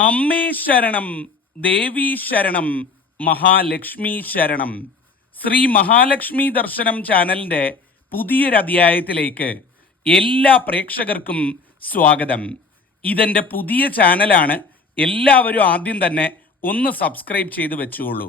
അമ്മേ ശരണം ദേവി ശരണം മഹാലക്ഷ്മി ശരണം. ശ്രീ മഹാലക്ഷ്മി ദർശനം ചാനലിന്റെ പുതിയൊരു അധ്യായത്തിലേക്ക് എല്ലാ പ്രേക്ഷകർക്കും സ്വാഗതം. ഇതെന്റെ പുതിയ ചാനലാണ്. എല്ലാവരും ആദ്യം തന്നെ ഒന്ന് സബ്സ്ക്രൈബ് ചെയ്ത് വെച്ചുകൊള്ളൂ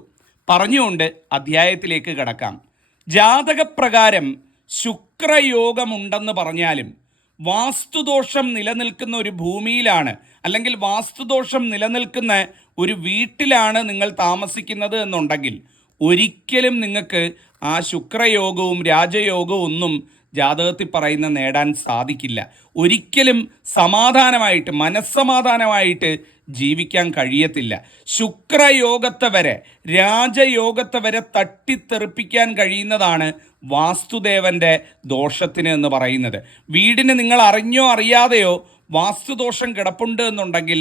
പറഞ്ഞുകൊണ്ട് അധ്യായത്തിലേക്ക് കടക്കാം. ജാതകപ്രകാരം ശുക്രയോഗമുണ്ടെന്ന് പറഞ്ഞാലും വാസ്തുദോഷം നിലനിൽക്കുന്ന ഒരു ഭൂമിയിലാണ് അല്ലെങ്കിൽ വാസ്തുദോഷം നിലനിൽക്കുന്ന ഒരു വീട്ടിലാണ് നിങ്ങൾ താമസിക്കുന്നത് എന്നുണ്ടെങ്കിൽ ഒരിക്കലും നിങ്ങൾക്ക് ആ ശുക്രയോഗവും രാജയോഗവും ഒന്നും ജാതകത്തിൽ പറയുന്ന നേടാൻ സാധിക്കില്ല. ഒരിക്കലും സമാധാനമായിട്ട് മനസ്സമാധാനമായിട്ട് ജീവിക്കാൻ കഴിയത്തില്ല. ശുക്രയോഗത്തെ വരെ രാജയോഗത്തെ വരെ തട്ടിത്തെറിപ്പിക്കാൻ കഴിയുന്നതാണ് വാസ്തുദേവന്റെ ദോഷത്തിന് എന്ന് പറയുന്നത്. വീടിന് നിങ്ങൾ അറിഞ്ഞോ അറിയാതെയോ വാസ്തുദോഷം കിടപ്പുണ്ട് എന്നുണ്ടെങ്കിൽ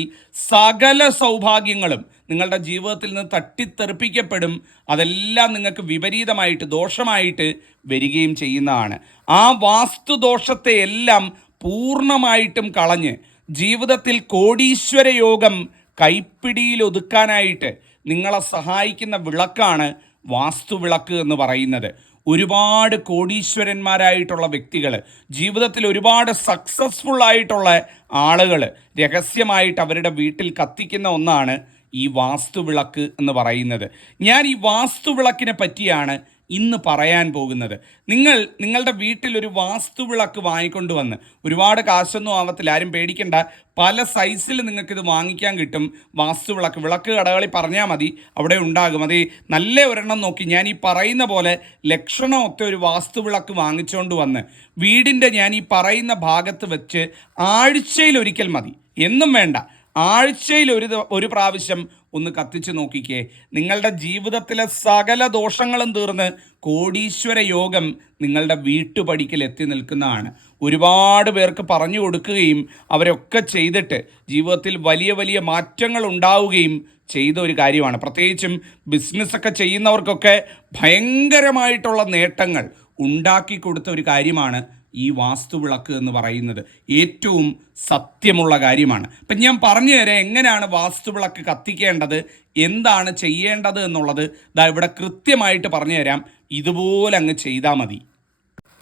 സകല സൗഭാഗ്യങ്ങളും നിങ്ങളുടെ ജീവിതത്തിൽ നിന്ന് തട്ടിത്തെറിപ്പിക്കപ്പെടും. അതെല്ലാം നിങ്ങൾക്ക് വിപരീതമായിട്ട് ദോഷമായിട്ട് വരികയും ചെയ്യുന്നതാണ്. ആ വാസ്തുദോഷത്തെ എല്ലാം പൂർണമായിട്ടും കളഞ്ഞ് ജീവിതത്തിൽ കോടീശ്വര യോഗം കൈപ്പിടിയിൽ ഒതുക്കാനായിട്ട് നിങ്ങളെ സഹായിക്കുന്ന വിളക്കാണ് വാസ്തുവിളക്ക് എന്ന് പറയുന്നത്. ഒരുപാട് കോടീശ്വരന്മാരായിട്ടുള്ള വ്യക്തികൾ ജീവിതത്തിൽ ഒരുപാട് സക്സസ്ഫുൾ ആയിട്ടുള്ള ആളുകൾ രഹസ്യമായിട്ട് അവരുടെ വീട്ടിൽ കത്തിക്കുന്ന ഒന്നാണ് ഈ വാസ്തുവിളക്ക് എന്ന് പറയുന്നത്. ഞാൻ ഈ വാസ്തുവിളക്കിനെ പറ്റിയാണ് ഇന്ന് പറയാൻ പോകുന്നത്. നിങ്ങൾ നിങ്ങളുടെ വീട്ടിൽ ഒരു വാസ്തുവിളക്ക് വാങ്ങിക്കൊണ്ട് വന്ന് ഒരുപാട് കാശൊന്നും ആവത്തില്ല ആരും പേടിക്കണ്ട. പല സൈസിൽ നിങ്ങൾക്കിത് വാങ്ങിക്കാൻ കിട്ടും. വാസ്തുവിളക്ക് വിളക്ക് കടകളിൽ പറഞ്ഞാൽ മതി അവിടെ ഉണ്ടാകും. അത് നല്ല ഒരെണ്ണം നോക്കി. ഞാൻ ഈ പറയുന്ന പോലെ ലക്ഷണമൊക്കെ ഒരു വാസ്തുവിളക്ക് വാങ്ങിച്ചുകൊണ്ട് വന്ന് വീടിന്റെ ഞാൻ ഈ പറയുന്ന ഭാഗത്ത് വെച്ച് ആഴ്ചയിൽ ഒരിക്കൽ മതി. എന്നും വേണ്ട. ആഴ്ചയിൽ ഒരു ഒരു പ്രാവശ്യം ഒന്ന് കത്തിച്ച് നോക്കിക്കേ. നിങ്ങളുടെ ജീവിതത്തിലെ സകല ദോഷങ്ങളും തീർന്ന് കോടീശ്വര യോഗം നിങ്ങളുടെ വീട്ടുപടിക്കൽ എത്തി നിൽക്കുന്നതാണ്. ഒരുപാട് പേർക്ക് പറഞ്ഞു കൊടുക്കുകയും അവരൊക്കെ ചെയ്തിട്ട് ജീവിതത്തിൽ വലിയ വലിയ മാറ്റങ്ങൾ ഉണ്ടാവുകയും ചെയ്ത ഒരു കാര്യമാണ്. പ്രത്യേകിച്ചും ബിസിനസ്സൊക്കെ ചെയ്യുന്നവർക്കൊക്കെ ഭയങ്കരമായിട്ടുള്ള നേട്ടങ്ങൾ ഉണ്ടാക്കി കൊടുത്ത ഒരു കാര്യമാണ് ഈ വാസ്തുവിളക്ക് എന്ന് പറയുന്നത് ഏറ്റവും സത്യമുള്ള കാര്യമാണ്. അപ്പം ഞാൻ പറഞ്ഞു തരാം എങ്ങനെയാണ് വാസ്തുവിളക്ക് കത്തിക്കേണ്ടത് എന്താണ് ചെയ്യേണ്ടത് എന്നുള്ളത്. ഇതാ ഇവിടെ കൃത്യമായിട്ട് പറഞ്ഞു തരാം. ഇതുപോലെ അങ്ങ് ചെയ്താൽ മതി.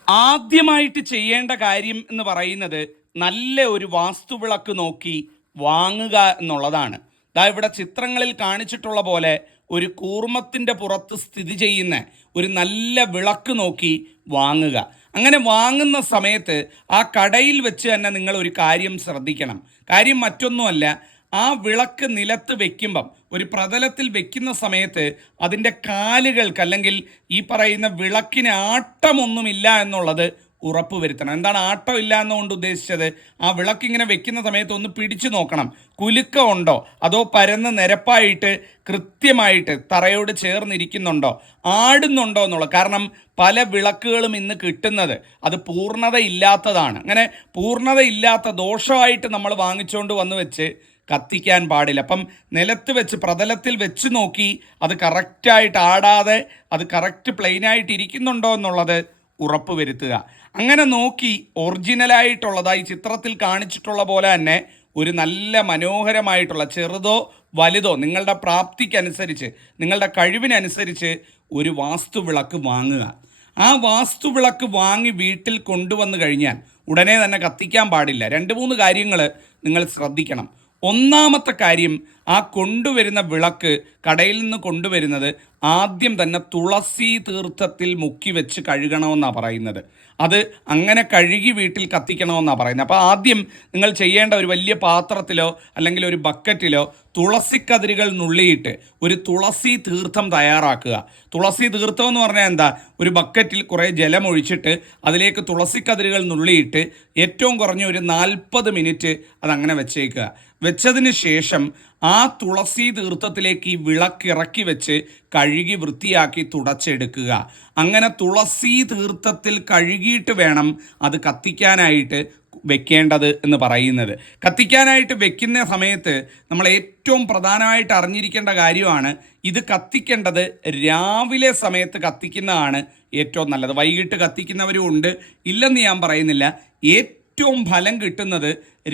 ആദ്യമായിട്ട് ചെയ്യേണ്ട കാര്യം എന്ന് പറയുന്നത് നല്ല ഒരു വാസ്തുവിളക്ക് നോക്കി വാങ്ങുക എന്നുള്ളതാണ്. ദാ ഇവിടെ ചിത്രങ്ങളിൽ കാണിച്ചിട്ടുള്ള പോലെ ഒരു കൂർമ്മത്തിന്റെ പുറത്ത് സ്ഥിതി ചെയ്യുന്ന ഒരു നല്ല വിളക്ക് നോക്കി വാങ്ങുക. അങ്ങനെ വാങ്ങുന്ന സമയത്ത് ആ കടയിൽ വെച്ച് തന്നെ നിങ്ങൾ ഒരു കാര്യം ശ്രദ്ധിക്കണം. കാര്യം മറ്റൊന്നുമല്ല ആ വിളക്ക് നിലത്ത് വെക്കുമ്പം ഒരു പ്രതലത്തിൽ വെക്കുന്ന സമയത്ത് അതിന്റെ കാലുകൾക്ക് അല്ലെങ്കിൽ ഈ പറയുന്ന വിളക്കിന് ആട്ടമൊന്നുമില്ല എന്നുള്ളത് ഉറപ്പ് വരുത്തണം. എന്താണ് ആട്ടം ഇല്ല എന്നുകൊണ്ട് ഉദ്ദേശിച്ചത്? ആ വിളക്കിങ്ങനെ വെക്കുന്ന സമയത്ത് ഒന്ന് പിടിച്ചു നോക്കണം. കുലുക്കം ഉണ്ടോ? അതോ പരന്ന് നിരപ്പായിട്ട് കൃത്യമായിട്ട് തറയോട് ചേർന്നിരിക്കുന്നുണ്ടോ? ആടുന്നുണ്ടോ എന്നുള്ളത്. കാരണം പല വിളക്കുകളും ഇന്ന് കിട്ടുന്നത് അത് പൂർണതയില്ലാത്തതാണ്. അങ്ങനെ പൂർണതയില്ലാത്ത ദോഷമായിട്ട് നമ്മൾ വാങ്ങിച്ചുകൊണ്ട് വന്ന് വെച്ച് കത്തിക്കാൻ പാടില്ല. അപ്പം നിലത്ത് വെച്ച് പ്രതലത്തിൽ വെച്ച് നോക്കി അത് കറക്റ്റായിട്ട് ആടാതെ അത് കറക്റ്റ് പ്ലെയിനായിട്ട് ഇരിക്കുന്നുണ്ടോ എന്നുള്ളത് ഉറപ്പ് വരുത്തുക അങ്ങനെ നോക്കി ഒറിജിനലായിട്ടുള്ളതായി ചിത്രത്തിൽ കാണിച്ചിട്ടുള്ള പോലെ തന്നെ ഒരു നല്ല മനോഹരമായിട്ടുള്ള ചെറുതോ വലുതോ നിങ്ങളുടെ പ്രാപ്തിക്കനുസരിച്ച് നിങ്ങളുടെ കഴിവിനനുസരിച്ച് ഒരു വാസ്തുവിളക്ക് വാങ്ങുക. ആ വാസ്തുവിളക്ക് വാങ്ങി വീട്ടിൽ കൊണ്ടുവന്നു കഴിഞ്ഞാൽ ഉടനെ തന്നെ കത്തിക്കാൻ പാടില്ല. രണ്ട് മൂന്ന് കാര്യങ്ങൾ നിങ്ങൾ ശ്രദ്ധിക്കണം. ഒന്നാമത്തെ കാര്യം ആ കൊണ്ടുവരുന്ന വിളക്ക് കടയിൽ നിന്ന് കൊണ്ടുവരുന്നത് ആദ്യം തന്നെ തുളസി തീർത്ഥത്തിൽ മുക്കി വെച്ച് കഴുകണമെന്നാണ് പറയുന്നത്. അത് അങ്ങനെ കഴുകി വീട്ടിൽ കത്തിക്കണമെന്നാണ് പറയുന്നത്. അപ്പോൾ ആദ്യം നിങ്ങൾ ചെയ്യേണ്ട ഒരു വലിയ പാത്രത്തിലോ അല്ലെങ്കിൽ ഒരു ബക്കറ്റിലോ തുളസിക്കതിരുകൾ നുള്ളിയിട്ട് ഒരു തുളസി തീർത്ഥം തയ്യാറാക്കുക. തുളസി തീർത്ഥം എന്ന് പറഞ്ഞാൽ എന്താ? ഒരു ബക്കറ്റിൽ കുറേ ജലമൊഴിച്ചിട്ട് അതിലേക്ക് തുളസിക്കതിരുകൾ നുള്ളിയിട്ട് ഏറ്റവും കുറഞ്ഞ ഒരു നാൽപ്പത് മിനിറ്റ് അതങ്ങനെ വെച്ചേക്കുക. വെച്ചതിന് ശേഷം ആ തുളസി തീർത്ഥത്തിലേക്ക് ഈ വിളക്കിറക്കി വെച്ച് കഴുകി വൃത്തിയാക്കി തുടച്ചെടുക്കുക. അങ്ങനെ തുളസി തീർത്ഥത്തിൽ കഴുകിയിട്ട് വേണം അത് കത്തിക്കാനായിട്ട് വെക്കേണ്ടത് എന്ന് പറയുന്നത്. കത്തിക്കാനായിട്ട് വെക്കുന്ന സമയത്ത് നമ്മൾ ഏറ്റവും പ്രധാനമായിട്ട് അറിഞ്ഞിരിക്കേണ്ട കാര്യമാണ് ഇത് കത്തിക്കേണ്ടത് രാവിലെ സമയത്ത് കത്തിക്കുന്നതാണ് ഏറ്റവും നല്ലത്. വൈകിട്ട് കത്തിക്കുന്നവരും ഉണ്ട്. ഇല്ലെന്ന് ഞാൻ പറയുന്നില്ല. ഏറ്റവും ഏറ്റവും ഫലം കിട്ടുന്നത്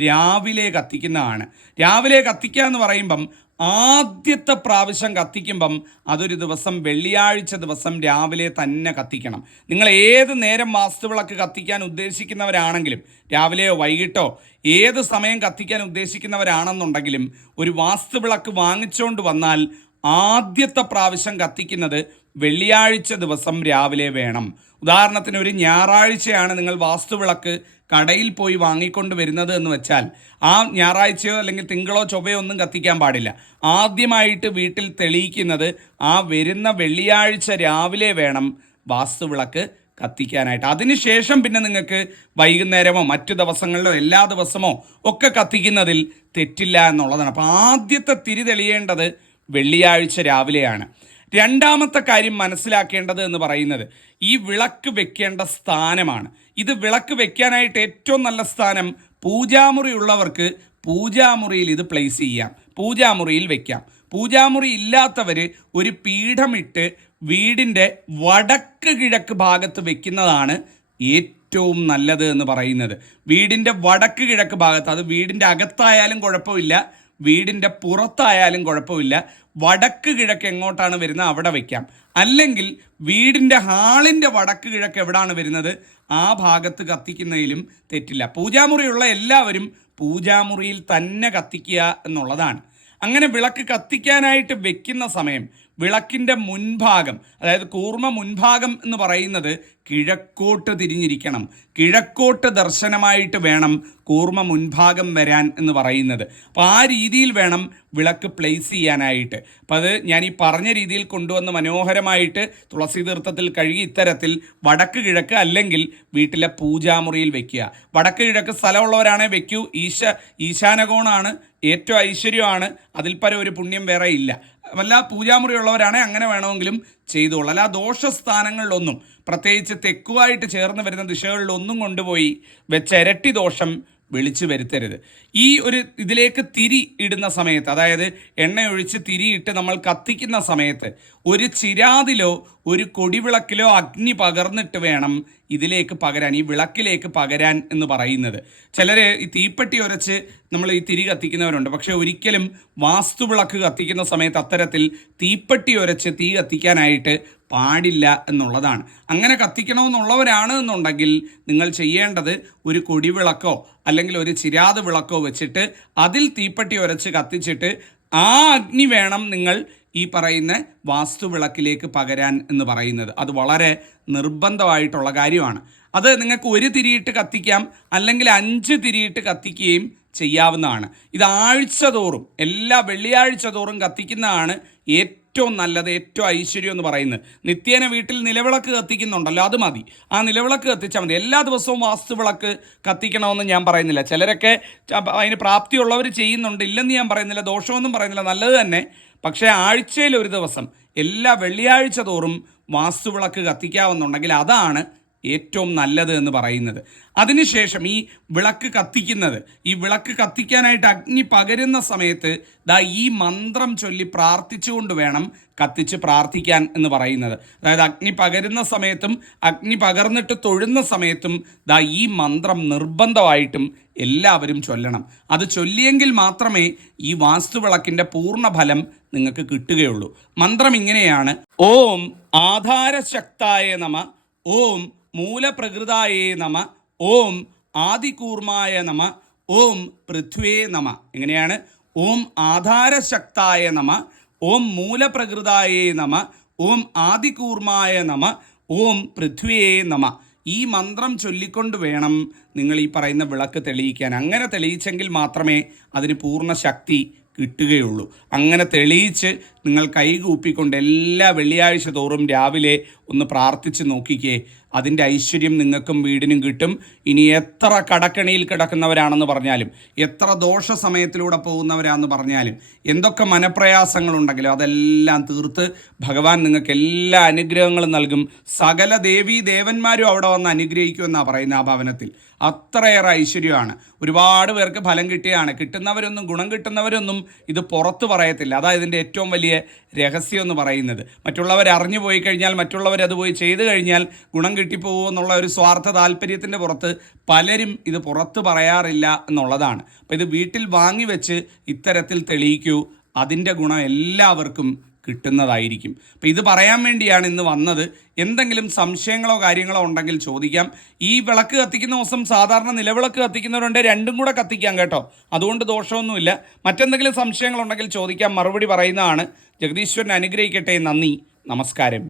രാവിലെ കത്തിക്കുന്നതാണ്. രാവിലെ കത്തിക്കുക എന്ന് പറയുമ്പം ആദ്യത്തെ പ്രാവശ്യം കത്തിക്കുമ്പം അതൊരു ദിവസം വെള്ളിയാഴ്ച ദിവസം രാവിലെ തന്നെ കത്തിക്കണം. നിങ്ങൾ ഏത് നേരം വാസ്തുവിളക്ക് കത്തിക്കാൻ ഉദ്ദേശിക്കുന്നവരാണെങ്കിലും രാവിലെയോ വൈകിട്ടോ ഏത് സമയം കത്തിക്കാൻ ഉദ്ദേശിക്കുന്നവരാണെന്നുണ്ടെങ്കിലും ഒരു വാസ്തുവിളക്ക് വാങ്ങിച്ചുകൊണ്ട് വന്നാൽ ആദ്യത്തെ പ്രാവശ്യം കത്തിക്കുന്നത് വെള്ളിയാഴ്ച ദിവസം രാവിലെ വേണം. ഉദാഹരണത്തിന് ഒരു ഞായറാഴ്ചയാണ് നിങ്ങൾ വാസ്തുവിളക്ക് കടയിൽ പോയി വാങ്ങിക്കൊണ്ട് വരുന്നത് എന്ന് വെച്ചാൽ ആ ഞായറാഴ്ചയോ അല്ലെങ്കിൽ തിങ്കളോ ചൊവ്വയോ ഒന്നും കത്തിക്കാൻ പാടില്ല. ആദ്യമായിട്ട് വീട്ടിൽ തെളിയിക്കുന്നത് ആ വരുന്ന വെള്ളിയാഴ്ച രാവിലെ വേണം വാസ്തുവിളക്ക് കത്തിക്കാനായിട്ട്. അതിനുശേഷം പിന്നെ നിങ്ങൾക്ക് വൈകുന്നേരമോ മറ്റു ദിവസങ്ങളിലോ എല്ലാ ദിവസമോ ഒക്കെ കത്തിക്കുന്നതിൽ തെറ്റില്ല എന്നുള്ളതാണ്. അപ്പോൾ ആദ്യത്തെ തിരി തെളിയേണ്ടത് വെള്ളിയാഴ്ച രാവിലെയാണ്. രണ്ടാമത്തെ കാര്യം മനസ്സിലാക്കേണ്ടത് എന്ന് പറയുന്നത് ഈ വിളക്ക് വെക്കേണ്ട സ്ഥാനമാണ്. ഇത് വിളക്ക് വെക്കാനായിട്ട് ഏറ്റവും നല്ല സ്ഥാനം പൂജാമുറി ഉള്ളവർക്ക് പൂജാമുറിയിൽ ഇത് പ്ലേസ് ചെയ്യാം. പൂജാമുറിയിൽ വെക്കാം. പൂജാമുറി ഇല്ലാത്തവർ ഒരു പീഠമിട്ട് വീടിന്റെ വടക്ക് കിഴക്ക് ഭാഗത്ത് വെക്കുന്നതാണ് ഏറ്റവും നല്ലത് എന്ന് പറയുന്നത്. വീടിന്റെ വടക്ക് കിഴക്ക് ഭാഗത്ത് അത് വീടിന്റെ അകത്തായാലും കുഴപ്പമില്ല വീടിന്റെ പുറത്തായാലും കുഴപ്പമില്ല. വടക്ക് കിഴക്ക് എങ്ങോട്ടാണ് വരുന്നത് അവിടെ വയ്ക്കാം അല്ലെങ്കിൽ വീടിന്റെ ഹാളിന്റെ വടക്ക് കിഴക്ക് എവിടാണ് വരുന്നത്? ആ ഭാഗത്ത് കത്തിക്കുന്നതിലും തെറ്റില്ല. പൂജാമുറിയുള്ള എല്ലാവരും പൂജാമുറിയിൽ തന്നെ കത്തിക്കുക എന്നുള്ളതാണ്. അങ്ങനെ വിളക്ക് കത്തിക്കാനായിട്ട് വെക്കുന്ന സമയം വിളക്കിന്റെ മുൻഭാഗം അതായത് കൂർമ്മ മുൻഭാഗം എന്ന് പറയുന്നത് കിഴക്കോട്ട് തിരിഞ്ഞിരിക്കണം. കിഴക്കോട്ട് ദർശനമായിട്ട് വേണം കൂർമ്മ മുൻഭാഗം വരാൻ എന്ന് പറയുന്നത്. അപ്പോൾ ആ രീതിയിൽ വേണം വിളക്ക് പ്ലേസ് ചെയ്യാനായിട്ട്. അപ്പോൾ അത് ഞാൻ ഈ പറഞ്ഞ രീതിയിൽ കൊണ്ടുവന്ന് മനോഹരമായിട്ട് തുളസി തീർത്ഥത്തിൽ കഴുകി ഇത്തരത്തിൽ വടക്ക് കിഴക്ക് അല്ലെങ്കിൽ വീട്ടിലെ പൂജാമുറിയിൽ വെക്കുക. വടക്ക് കിഴക്ക് സ്ഥലമുള്ളവരാണെ വെക്കൂ. ഈശ ഈശാനകോണാണ്. ഏറ്റവും ഐശ്വര്യമാണ്. അതിൽ പരം ഒരു പുണ്യം വേറെ ഇല്ല. വല്ല പൂജാമുറി ഉള്ളവരാണെ അങ്ങനെ വേണമെങ്കിലും ചെയ്തോളൂ. അല്ല ദോഷസ്ഥാനങ്ങളിലൊന്നും പ്രത്യേകിച്ച് തെക്കുമായിട്ട് ചേർന്ന് വരുന്ന ദിശകളിലൊന്നും കൊണ്ടുപോയി വെച്ച ഇരട്ടി ദോഷം വിളിച്ചു വരുത്തരുത്. ഈ ഒരു ഇതിലേക്ക് തിരി ഇടുന്ന സമയത്ത് അതായത് എണ്ണ ഒഴിച്ച് തിരിയിട്ട് നമ്മൾ കത്തിക്കുന്ന സമയത്ത് ഒരു ചിരാതിലോ ഒരു കൊടിവിളക്കിലോ അഗ്നി പകർന്നിട്ട് വേണം ഇതിലേക്ക് പകരാൻ ഈ വിളക്കിലേക്ക് പകരാൻ എന്ന് പറയുന്നത്. ചിലർ ഈ തീപ്പെട്ടി ഉരച്ച് നമ്മൾ ഈ തിരി കത്തിക്കുന്നവരുണ്ട്. പക്ഷേ ഒരിക്കലും വാസ്തുവിളക്ക് കത്തിക്കുന്ന സമയത്ത് അത്തരത്തിൽ തീപ്പെട്ടി ഉരച്ച് തീ കത്തിക്കാനായിട്ട് പാടില്ല എന്നുള്ളതാണ്. അങ്ങനെ കത്തിക്കണമെന്നുള്ളവരാണ് എന്നുണ്ടെങ്കിൽ നിങ്ങൾ ചെയ്യേണ്ടത് ഒരു കൊടിവിളക്കോ അല്ലെങ്കിൽ ഒരു ചിരാത് വിളക്കോ വെച്ചിട്ട് അതിൽ തീപ്പെട്ടി ഉരച്ച് കത്തിച്ചിട്ട് ആ അഗ്നി വേണം നിങ്ങൾ ഈ പറയുന്ന വാസ്തുവിളക്കിലേക്ക് പകരാൻ എന്ന് പറയുന്നത്. അത് വളരെ നിർബന്ധമായിട്ടുള്ള കാര്യമാണ്. അത് നിങ്ങൾക്ക് ഒരു തിരിയിട്ട് കത്തിക്കാം അല്ലെങ്കിൽ അഞ്ച് തിരിയിട്ട് കത്തിക്കുകയും ചെയ്യാവുന്നതാണ്. ഇത് ആഴ്ച തോറും എല്ലാ വെള്ളിയാഴ്ച തോറും കത്തിക്കുന്നതാണ് ഏറ്റവും നല്ലത് ഏറ്റവും ഐശ്വര്യം എന്ന് പറയുന്നത് നിത്യേന വീട്ടിൽ നിലവിളക്ക് കത്തിക്കുന്നുണ്ടല്ലോ അത് മതി. ആ നിലവിളക്ക് കത്തിച്ചാൽ മതി. എല്ലാ ദിവസവും വാസ്തുവിളക്ക് കത്തിക്കണമെന്ന് ഞാൻ പറയുന്നില്ല. ചിലരൊക്കെ അതിന് പ്രാപ്തിയുള്ളവർ ചെയ്യുന്നുണ്ട് ഇല്ലെന്ന് ഞാൻ പറയുന്നില്ല ദോഷമൊന്നും പറയുന്നില്ല നല്ലത് തന്നെ. പക്ഷേ ആഴ്ചയിൽ ഒരു ദിവസം എല്ലാ വെള്ളിയാഴ്ച തോറും വാസ്തുവിളക്ക് കത്തിക്കാവുന്നുണ്ടെങ്കിൽ അതാണ് ഏറ്റവും നല്ലത് എന്ന് പറയുന്നത്. അതിനുശേഷം ഈ വിളക്ക് കത്തിക്കുന്നത് ഈ വിളക്ക് കത്തിക്കാനായിട്ട് അഗ്നി പകരുന്ന സമയത്ത് ദാ ഈ മന്ത്രം ചൊല്ലി പ്രാർത്ഥിച്ചുകൊണ്ട് വേണം കത്തിച്ച് പ്രാർത്ഥിക്കാൻ എന്ന് പറയുന്നത്. അതായത് അഗ്നി പകരുന്ന സമയത്തും അഗ്നി പകർന്നിട്ട് തൊഴുന്ന സമയത്തും ദാ ഈ മന്ത്രം നിർബന്ധമായിട്ടും എല്ലാവരും ചൊല്ലണം. അത് ചൊല്ലിയെങ്കിൽ മാത്രമേ ഈ വാസ്തുവിളക്കിന്റെ പൂർണ ഫലം നിങ്ങൾക്ക് കിട്ടുകയുള്ളൂ. മന്ത്രം ഇങ്ങനെയാണ്. ഓം ആധാരശക്തായ നമ ഓം മൂലപ്രകൃതായേ നമ ഓം ആദികൂർമായ നമ ഓം പൃഥ്വേ നമ. എങ്ങനെയാണ്? ഓം ആധാരശക്തായ നമ ഓം മൂലപ്രകൃതായേ നമ ഓം ആദികൂർമായ നമ ഓം പൃഥ്വിയേ നമ. ഈ മന്ത്രം ചൊല്ലിക്കൊണ്ട് വേണം നിങ്ങൾ ഈ പറയുന്ന വിളക്ക് തെളിയിക്കാൻ. അങ്ങനെ തെളിയിച്ചെങ്കിൽ മാത്രമേ അതിന് പൂർണ ശക്തി കിട്ടുകയുള്ളൂ. അങ്ങനെ തെളിയിച്ച് നിങ്ങൾ കൈകൂപ്പിക്കൊണ്ട് എല്ലാ വെള്ളിയാഴ്ച തോറും രാവിലെ ഒന്ന് പ്രാർത്ഥിച്ച് നോക്കിക്കേ. അതിന്റെ ഐശ്വര്യം നിങ്ങൾക്കും വീടിനും കിട്ടും. ഇനി എത്ര കടക്കണിയിൽ കിടക്കുന്നവരാണെന്ന് പറഞ്ഞാലും എത്ര ദോഷ സമയത്തിലൂടെ പോകുന്നവരാണെന്ന് പറഞ്ഞാലും എന്തൊക്കെ മനപ്രയാസങ്ങളുണ്ടെങ്കിലും അതെല്ലാം തീർത്ത് ഭഗവാൻ നിങ്ങൾക്ക് എല്ലാ അനുഗ്രഹങ്ങളും നൽകും. സകല ദേവീ ദേവന്മാരും അവിടെ വന്ന് അനുഗ്രഹിക്കുമെന്നാണ് പറയുന്നത് ആ ഭവനത്തിൽ. അത്രയേറെ ഐശ്വര്യമാണ്. ഒരുപാട് പേർക്ക് ഫലം കിട്ടിയാണ് കിട്ടുന്നവരൊന്നും ഗുണം കിട്ടുന്നവരൊന്നും ഇത് പുറത്ത് പറയത്തില്ല. അതാ ഇതിന്റെ ഏറ്റവും വലിയ രഹസ്യം എന്ന് പറയുന്നത്. മറ്റുള്ളവർ അറിഞ്ഞു പോയി കഴിഞ്ഞാൽ മറ്റുള്ളവർ അത് പോയി ചെയ്തു കഴിഞ്ഞാൽ ഗുണം കിട്ടിപ്പോകുമോ എന്നുള്ള ഒരു സ്വാർത്ഥ താല്പര്യത്തിന്റെ പുറത്ത് പലരും ഇത് പുറത്ത് പറയാറില്ല എന്നുള്ളതാണ്. അപ്പോൾ ഇത് വീട്ടിൽ വാങ്ങി വെച്ച് ഇത്തരത്തിൽ തെളിയിക്കൂ. അതിന്റെ ഗുണം എല്ലാവർക്കും കിട്ടുന്നതായിരിക്കും. അപ്പോൾ ഇത് പറയാൻ വേണ്ടിയാണ് ഇന്ന് വന്നത്. എന്തെങ്കിലും സംശയങ്ങളോ കാര്യങ്ങളോ ഉണ്ടെങ്കിൽ ചോദിക്കാം. ഈ വിളക്ക് കത്തിക്കുന്ന ദിവസം സാധാരണ നിലവിളക്ക് കത്തിക്കുന്നവരുണ്ട്. രണ്ടും കൂടെ കത്തിക്കാം കേട്ടോ. അതുകൊണ്ട് ദോഷമൊന്നുമില്ല. മറ്റെന്തെങ്കിലും സംശയങ്ങളുണ്ടെങ്കിൽ ചോദിക്കാം. മറുപടി പറയുന്നതാണ്. ജഗദീശ്വരൻ അനുഗ്രഹിക്കട്ടെ. നന്ദി. നമസ്കാരം.